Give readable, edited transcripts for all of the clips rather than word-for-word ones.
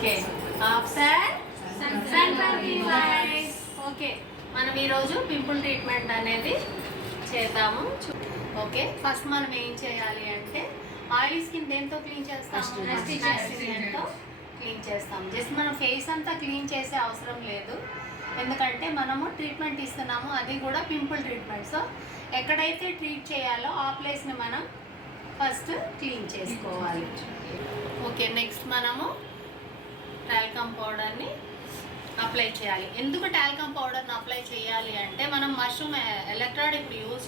Okay option okay మనం ఈరోజు pimple treatment అనేది చేద్దాము. ఓకే ఫస్ట్ మనం ఏం చేయాలి అంటే ఆయిల్ స్కిన్ దేంతో క్లీన్ చేస్తాం? తో క్లీన్ చేస్తాం. జస్ట్ మనం ఫేస్ అంతా క్లీన్ చేసే అవసరం లేదు, ఎందుకంటే మనము ట్రీట్మెంట్ ఇస్తున్నాము, అది కూడా పింపుల్ ట్రీట్మెంట్. సో ఎక్కడైతే ట్రీట్ చేయాలో ఆ ప్లేస్ని మనం ఫస్ట్ క్లీన్ చేసుకోవాలి. ఓకే నెక్స్ట్ మనము టాల్కమ్ పౌడర్ని అప్లై చేయాలి. ఎందుకు టాల్కమ్ పౌడర్ని అప్లై చేయాలి అంటే మనం మష్రూమ్ ఎలక్ట్రోడ్ ఇప్పుడు యూజ్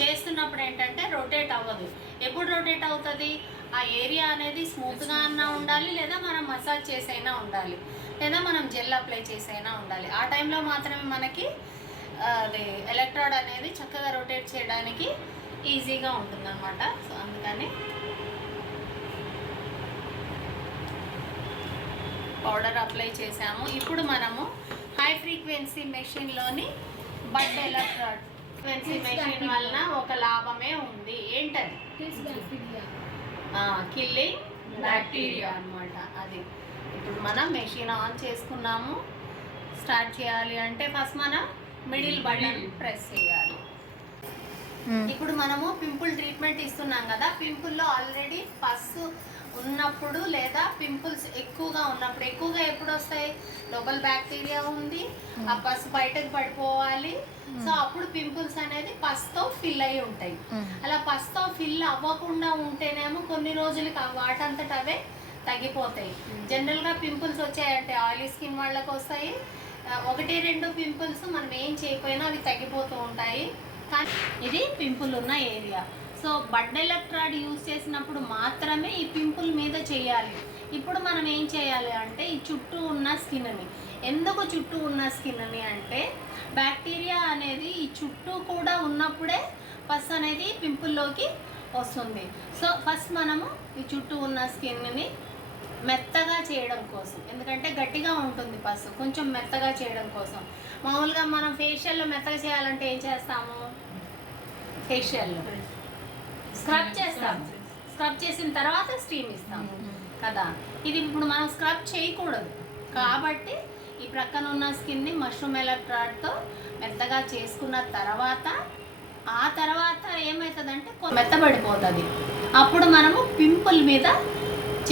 చేస్తున్నప్పుడు ఏంటంటే రొటేట్ అవ్వదు. ఎప్పుడు రొటేట్ అవుతుంది? ఆ ఏరియా అనేది స్మూత్గా అన్నా ఉండాలి, లేదా మనం మసాజ్ చేసైనా ఉండాలి, లేదా మనం జెల్ అప్లై చేసైనా ఉండాలి. ఆ టైంలో మాత్రమే మనకి అది ఎలక్ట్రోడ్ అనేది చక్కగా రొటేట్ చేయడానికి ఈజీగా ఉంటుందన్నమాట. సో అందుకని పౌడర్ అప్లై చేసాము. ఇప్పుడు మనము హై ఫ్రీక్వెన్సీ మెషిన్లోని బడ్ ఎలక్ట్రోడ్ ఫ్రీక్వెన్సీ మెషిన్ వలన ఒక లాభమే ఉంది. ఏంటది? కిల్లింగ్ బ్యాక్టీరియా అన్నమాట. అది ఇప్పుడు మనం మెషిన్ ఆన్ చేసుకున్నాము. స్టార్ట్ చేయాలి అంటే ఫస్ట్ మనం మిడిల్ బటన్ ప్రెస్ చేయాలి. ఇప్పుడు మనము పింపుల్ ట్రీట్మెంట్ ఇస్తున్నాం కదా, పింపుల్లో ఆల్రెడీ పస్ ఉన్నప్పుడు లేదా పింపుల్స్ ఎక్కువగా ఉన్నప్పుడు, ఎక్కువగా ఎప్పుడు వస్తాయి? లోపల బ్యాక్టీరియా ఉంది, ఆ పస్ బయటకు పడిపోవాలి. సో అప్పుడు పింపుల్స్ అనేది పస్తో ఫిల్ అయి ఉంటాయి. అలా పస్తో ఫిల్ అవ్వకుండా ఉంటేనేమో కొన్ని రోజులకి వాటంతట అవే తగ్గిపోతాయి. జనరల్గా పింపుల్స్ వచ్చాయంటే ఆయిలీ స్కిన్ వాళ్ళకి వస్తాయి. 1-2 పింపుల్స్ మనం ఏం చేయకపోయినా అవి తగ్గిపోతూ ఉంటాయి. కానీ ఇది పింపుల్ ఉన్న ఏరియా. సో బడ్ ఎలక్ట్రోడ్ యూజ్ చేసినప్పుడు మాత్రమే ఈ పింపుల్ మీద చేయాలి. ఇప్పుడు మనం ఏం చేయాలి అంటే ఈ చుట్టూ ఉన్న స్కిన్ని, ఎందుకు చుట్టూ ఉన్న స్కిన్ని అంటే బ్యాక్టీరియా అనేది ఈ చుట్టూ కూడా ఉన్నప్పుడే పస్ అనేది పింపుల్లోకి వస్తుంది. సో ఫస్ట్ మనము ఈ చుట్టూ ఉన్న స్కిన్ని మెత్తగా చేయడం కోసం, ఎందుకంటే గట్టిగా ఉంటుంది పసు, కొంచెం మెత్తగా చేయడం కోసం. మామూలుగా మనం ఫేషియల్లో మెత్తగా చేయాలంటే ఏం చేస్తాము? ఫేషియల్లో స్క్రబ్ చేస్తాము. స్క్రబ్ చేసిన తర్వాత స్టీమ్ ఇస్తాము కదా. ఇది ఇప్పుడు మనం స్క్రబ్ చేయకూడదు కాబట్టి ఈ ప్రక్కన ఉన్న స్కిన్ని మష్రూమ్ ఎలక్ట్రోడ్తో మెత్తగా చేసుకున్న తర్వాత ఆ తర్వాత ఏమవుతుందంటే మెత్తబడిపోతుంది. అప్పుడు మనము పింపుల్ మీద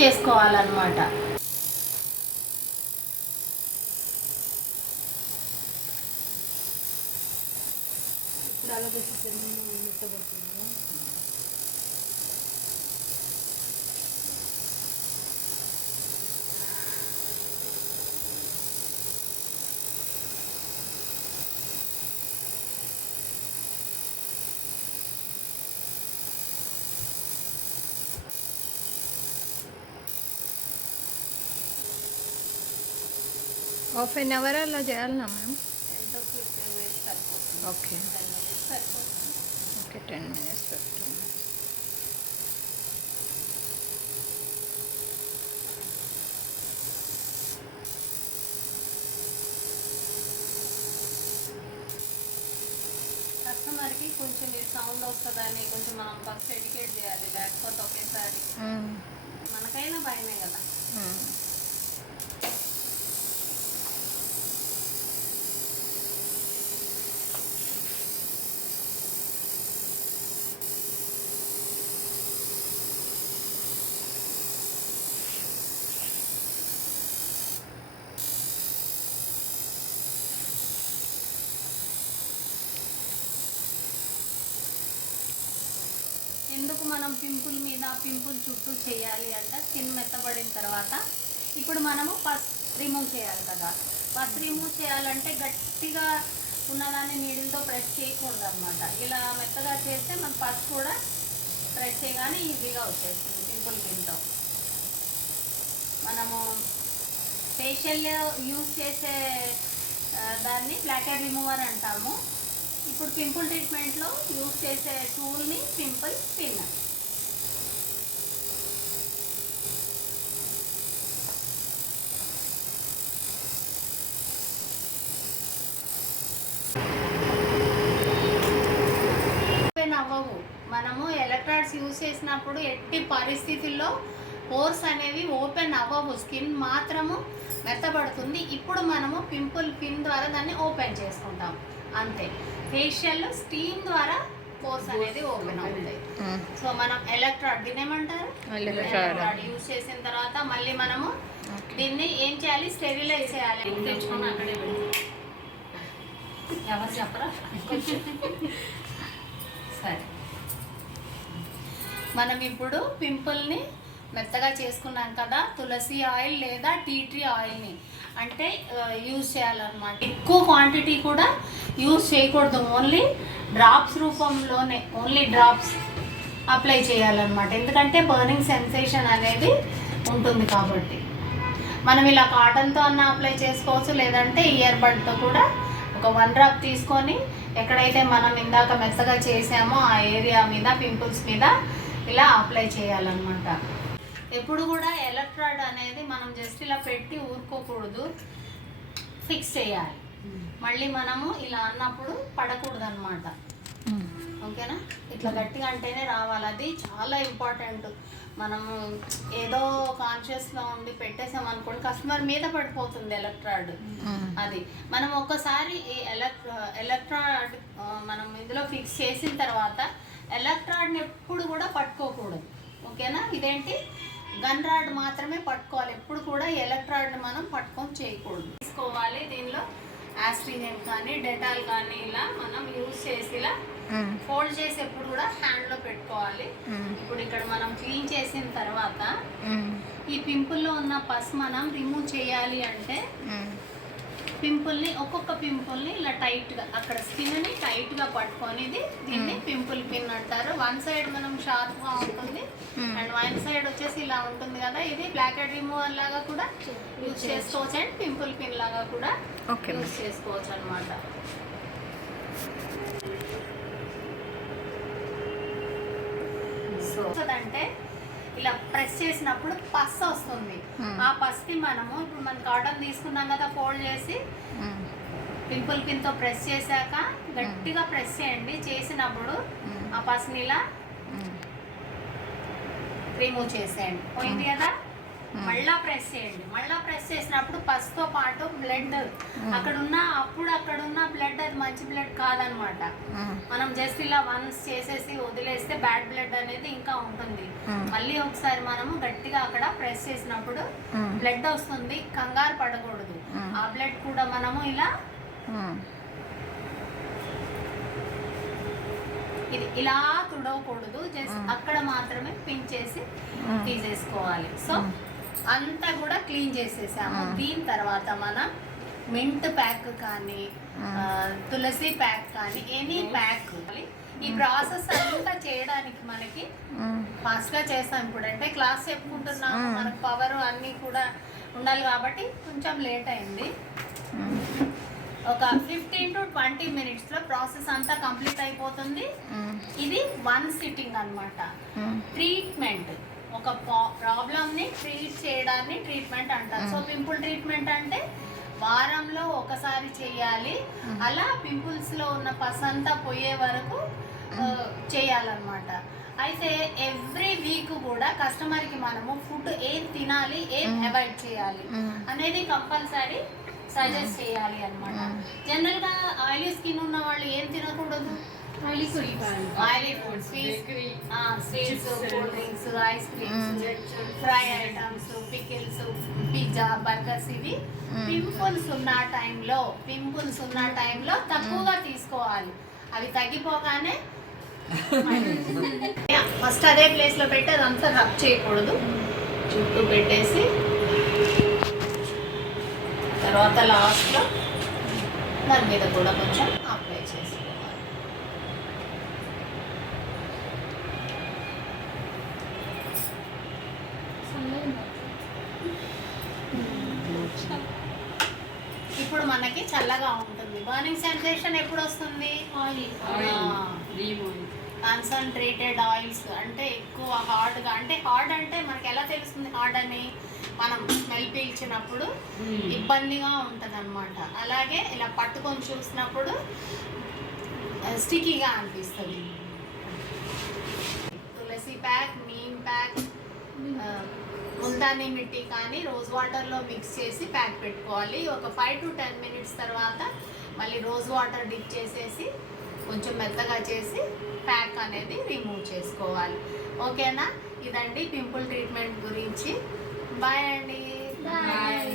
చేసుకోవాలన్నమాట. హాఫ్ అన్ అవర్ అలా చేయాలన్నా ma'am? Okay okay 10 minutes 15 minutes. కస్టమర్కి కొంచెం సౌండ్ వస్తుందని కొంచెం మనం ఫస్ట్ ఎడ్యుకేట్ చేయాలి, లేకపోతే ఒకేసారి మనకైనా భయమే కదా. ఎందుకు మనం పింపుల్ మీద పింపుల్ చుట్టూ చేయాలి అంటే స్కిన్ మెత్తబడిన తర్వాత ఇప్పుడు మనము పస్ రిమూవ్ చేయాలి కదా. పస్ రిమూవ్ చేయాలంటే గట్టిగా ఉన్నదాన్ని నీడిల్తో ప్రెస్ చేయకూడదు అనమాట. ఇలా మెత్తగా చేస్తే మన పస్ కూడా ప్రెస్ చేయగానే ఈజీగా వచ్చేస్తుంది పింపుల్ పింతో. మనము ఫేషియల్ యూజ్ చేసే దాన్ని బ్లాక్ హెడ్ రిమూవర్ అంటాము. ఇప్పుడు పింపుల్ ట్రీట్మెంట్లో యూజ్ చేసే టూల్ని పింపుల్ పిన్. అవ్వవు. మనము ఎలక్ట్రోడ్స్ యూజ్ చేసినప్పుడు ఎట్టి పరిస్థితుల్లో పోర్స్ అనేవి ఓపెన్ అవ్వవు, స్కిన్ మాత్రము మెత్తబడుతుంది. ఇప్పుడు మనము పింపుల్ పిన్ ద్వారా దాన్ని ఓపెన్ చేసుకుంటాం అంతే. ఫేషియల్ స్టీమ్ ద్వారా పోర్స్ అనేది ఓపెన్ అవుతాయి. సో మనం ఎలక్ట్రాడ్ దీన్ని ఏమంటారు, ఎలక్ట్రాడ్ యూజ్ చేసిన తర్వాత మళ్ళీ మనము దీన్ని ఏం చేయాలి, స్టెరిలైజ్ చేయాలి. తెచ్చుకొని అక్కడే ఎవరు చెప్పరా సరే. మనం ఇప్పుడు పింపుల్ని మెత్తగా చేసుకున్నాం కదా, తులసి ఆయిల్ లేదా టీ ట్రీ ఆయిల్ని అంటే యూజ్ చేయాలన్నమాట. ఎక్కువ క్వాంటిటీ కూడా యూజ్ చేయకూడదు, ఓన్లీ డ్రాప్స్ రూపంలోనే, ఓన్లీ డ్రాప్స్ అప్లై చేయాలన్నమాట. ఎందుకంటే బర్నింగ్ సెన్సేషన్ అనేది ఉంటుంది కాబట్టి. మనం ఇలా కాటన్తో అన్న అప్లై చేసుకోవచ్చు, లేదంటే ఇయర్ బడ్తో కూడా ఒక 1 డ్రాప్ తీసుకొని ఎక్కడైతే మనం ఇందాక మెత్తగా చేసామో ఆ ఏరియా మీద, పింపుల్స్ మీద ఇలా అప్లై చేయాలన్నమాట. ఎప్పుడు కూడా ఎలక్ట్రాడ్ అనేది మనం జస్ట్ ఇలా పెట్టి ఊరుకోకూడదు, ఫిక్స్ చేయాలి. మళ్ళీ మనము ఇలా అన్నప్పుడు పడకూడదు అనమాట. ఓకేనా, ఇట్లా గట్టిగా అంటేనే రావాలి. అది చాలా ఇంపార్టెంట్. మనము ఏదో కాన్షియస్లో ఉండి పెట్టేసాం అనుకోండి, కస్టమర్ మీద పడిపోతుంది ఎలక్ట్రాడ్. అది మనం ఒక్కసారి ఈ ఎలక్ట్రాడ్ మనం ఇందులో ఫిక్స్ చేసిన తర్వాత ఎలక్ట్రాడ్ని ఎప్పుడు కూడా పట్టుకోకూడదు. ఓకేనా, ఇదేంటి గన్ రాడ్ మాత్రమే పట్టుకోవాలి. ఎప్పుడు కూడా ఎలక్ట్రాడ్ని మనం పట్టుకొని చేయకూడదు. తీసుకోవాలి, దీనిలో ఆస్ట్రిజన్ కానీ డెటాల్ కానీ ఇలా మనం యూజ్ చేసి ఇలా ఫోల్డ్ చేసి ఎప్పుడు కూడా హ్యాండ్లో పెట్టుకోవాలి. ఇప్పుడు ఇక్కడ మనం క్లీన్ చేసిన తర్వాత ఈ పింపుల్లో ఉన్న పస్ మనం రిమూవ్ చేయాలి అంటే పింపుల్ని, ఒక్కొక్క పింపుల్ని ఇలా టైట్గా, అక్కడ స్కిన్ని టైట్గా పట్టుకొని దీన్ని పింపుల్ పిన్ అంటారు. వన్ సైడ్ మనం షార్ప్గా ఉంటుంది అండ్ వన్ సైడ్ వచ్చేసి ఇలా ఉంటుంది కదా, ఇది బ్లాక్ హెడ్ రిమూవర్ లాగా కూడా యూజ్ చేసుకోవచ్చు అండ్ పింపుల్ పిన్ లాగా కూడా యూజ్ చేసుకోవచ్చు అనమాట. సో అంటే ఇలా ప్రెస్ చేసినప్పుడు పస్ వస్తుంది. ఆ పస్కి మనము ఇప్పుడు మనం కాటన్ తీసుకున్నాం కదా, ఫోల్డ్ చేసి పింపుల్ పిన్తో ప్రెస్ చేశాక గట్టిగా ప్రెస్ చేయండి. చేసినప్పుడు ఆ పస్ని ఇలా రిమూవ్ చేసేయండి. పోయింది కదా, మళ్ళా ప్రెస్ చేయండి. మళ్ళా ప్రెస్ చేసినప్పుడు పసుతో పాటు బ్లడ్ అక్కడున్న బ్లడ్ అది మంచి బ్లడ్ కాదనమాట. మనం జస్ట్ ఇలా వన్స్ చేసేసి వదిలేస్తే బ్యాడ్ బ్లడ్ అనేది ఇంకా ఉంటుంది. మళ్ళీ ఒకసారి మనము గట్టిగా అక్కడ ప్రెస్ చేసినప్పుడు బ్లడ్ వస్తుంది, కంగారు పడకూడదు. ఆ బ్లడ్ కూడా మనము ఇలా ఇది ఇలా తుడవకూడదు, జస్ట్ అక్కడ మాత్రమే పిన్ చేసి తీసేసుకోవాలి. సో అంతా కూడా క్లీన్ చేసేసాము. దీని తర్వాత మనం మింట్ ప్యాక్ కానీ తులసి ప్యాక్ కానీ ఎనీ ప్యాక్, ఈ ప్రాసెస్ అంతా చేయడానికి మనకి ఫాస్ట్గా చేస్తాం. ఇప్పుడు అంటే క్లాస్ చెప్పుకుంటున్నాము, మనకు పవర్ అన్నీ కూడా ఉండాలి కాబట్టి కొంచెం లేట్ అయింది. ఒక 15 to 20 minutesలో ప్రాసెస్ అంతా కంప్లీట్ అయిపోతుంది. ఇది 1 సిట్టింగ్ అన్నమాట. ట్రీట్మెంట్, ఒక ప్రాబ్లమ్ని ట్రీట్ చేయడాన్ని ట్రీట్మెంట్ అంటారు. సో పింపుల్ ట్రీట్మెంట్ అంటే వారంలో ఒకసారి చేయాలి. అలా పింపుల్స్లో ఉన్న పస్ అంతా పోయే వరకు చేయాలన్నమాట. అయితే ఎవ్రీ వీక్ కూడా కస్టమర్కి మనము ఫుడ్ ఏం తినాలి, ఏం అవాయిడ్ చేయాలి అనేది కంపల్సరీ సజెస్ట్ చేయాలి అన్నమాట. జనరల్గా ఆయిలీ స్కిన్ ఉన్న వాళ్ళు ఏం తినకూడదు, oily food, sweets, cool drinks, ice creams, fry items, pickles, pizza, burgers, ఇవి పింపుల్స్ ఉన్న టైంలో తక్కువగా తీసుకోవాలి. అవి తగ్గిపోగానే ఫస్ట్ అదే ప్లేస్లో పెట్టి అదంతా రబ్ చేయకూడదు, చుట్టూ పెట్టేసి తర్వాత లాస్ట్లో దాని మీద కూడా కొంచెం అప్లై చేసుకోవాలి. ఇప్పుడు మనకి చల్లగా ఉంటుంది. బర్నింగ్ సెన్సేషన్ ఎప్పుడు వస్తుంది? కాన్సన్ట్రేటెడ్ ఆయిల్స్ అంటే ఎక్కువ హార్డ్గా, అంటే హార్డ్ అంటే మనకి ఎలా తెలుస్తుంది హార్డ్ అని, మనం స్మెల్ పీల్చినప్పుడు ఇబ్బందిగా ఉంటుంది అనమాట. అలాగే ఇలా పట్టుకొని చూసినప్పుడు స్టికీగా అనిపిస్తుంది. తులసి ప్యాక్, నీమ్ ప్యాక్, ముల్తానీ మిట్టి కానీ రోజ్ వాటర్లో మిక్స్ చేసి ప్యాక్ పెట్టుకోవాలి. ఒక 5 to 10 మినిట్స్ తర్వాత మళ్ళీ రోజ్ వాటర్ డిప్ చేసేసి కొంచెం మెత్తగా చేసి ప్యాక్ అనేది రిమూవ్ చేసుకోవాలి. ఓకేనా? ఇదండి పింపుల్ ట్రీట్మెంట్ గురించి. బాయ్ అండి. బాయ్.